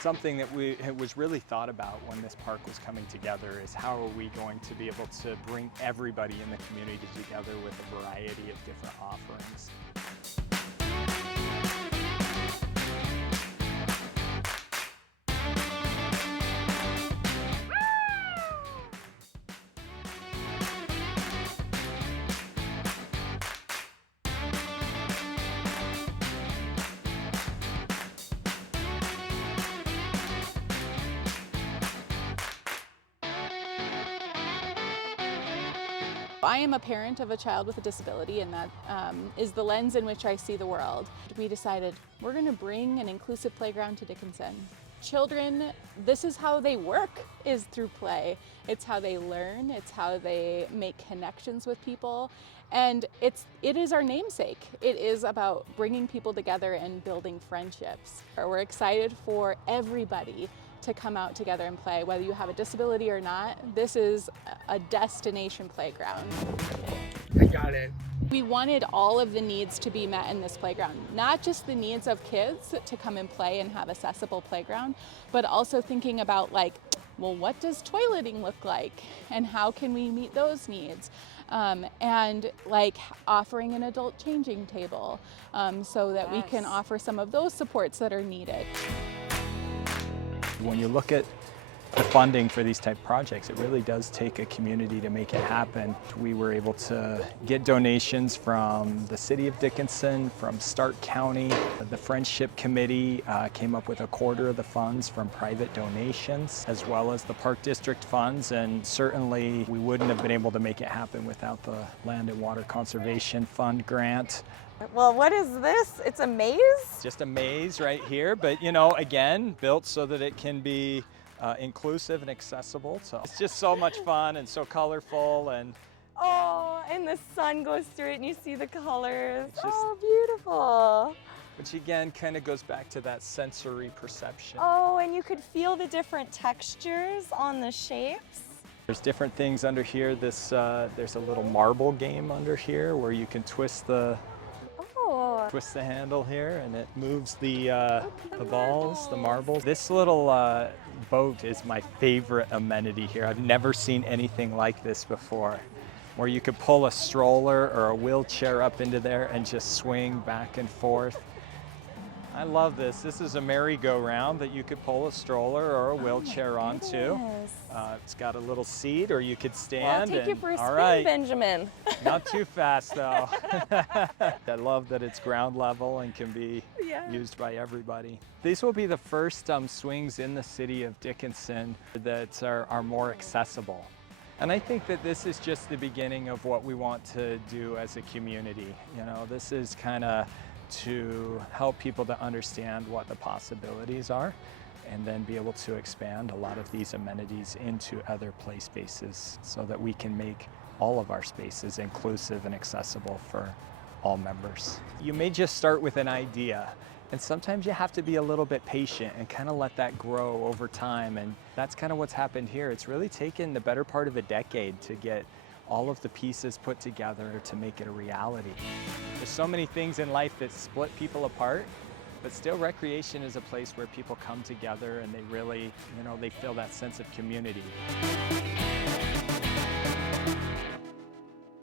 Something that was really thought about when this park was coming together is how are we going to be able to bring everybody in the community together with a variety of different offerings. I am a parent of a child with a disability, and that is the lens in which I see the world. We decided we're going to bring an inclusive playground to Dickinson. Children, this is how they work, is through play. It's how they learn, it's how they make connections with people, and it is our namesake. It is about bringing people together and building friendships. We're excited for everybody to come out together and play. Whether you have a disability or not, this is a destination playground. I got it. We wanted all of the needs to be met in this playground, not just the needs of kids to come and play and have accessible playground, but also thinking about well, what does toileting look like and how can we meet those needs? And offering an adult changing table so that we can offer some of those supports that are needed. When you look at the funding for these type projects, it really does take a community to make it happen. We were able to get donations from the City of Dickinson, from Stark County. The Friendship Committee came up with 1/4 of the funds from private donations, as well as the Park District funds, and certainly we wouldn't have been able to make it happen without the Land and Water Conservation Fund grant. Well, what is this? It's a maze? Just a maze right here, but again, built so that it can be inclusive and accessible. So it's just so much fun and so colorful, and oh, and the sun goes through it and you see the colors. Oh, beautiful. Which again kind of goes back to that sensory perception. Oh, and you could feel the different textures on the shapes. There's different things under here. There's a little marble game under here where you can twist the handle here, and it moves the balls, the marbles. This little boat is my favorite amenity here. I've never seen anything like this before, where you could pull a stroller or a wheelchair up into there and just swing back and forth. I love this. This is a merry-go-round that you could pull a stroller or a wheelchair onto. It's got a little seat, or you could stand. Well, I'll take you for a spin, right. Benjamin. Not too fast, though. I love that it's ground level and can be used by everybody. These will be the first swings in the city of Dickinson that are more accessible. And I think that this is just the beginning of what we want to do as a community. This is kind of to help people to understand what the possibilities are, and then be able to expand a lot of these amenities into other play spaces so that we can make all of our spaces inclusive and accessible for all members. You may just start with an idea, and sometimes you have to be a little bit patient and kind of let that grow over time, and that's kind of what's happened here. It's really taken the better part of a decade to get all of the pieces put together to make it a reality. There's so many things in life that split people apart, but still recreation is a place where people come together and they really, they feel that sense of community.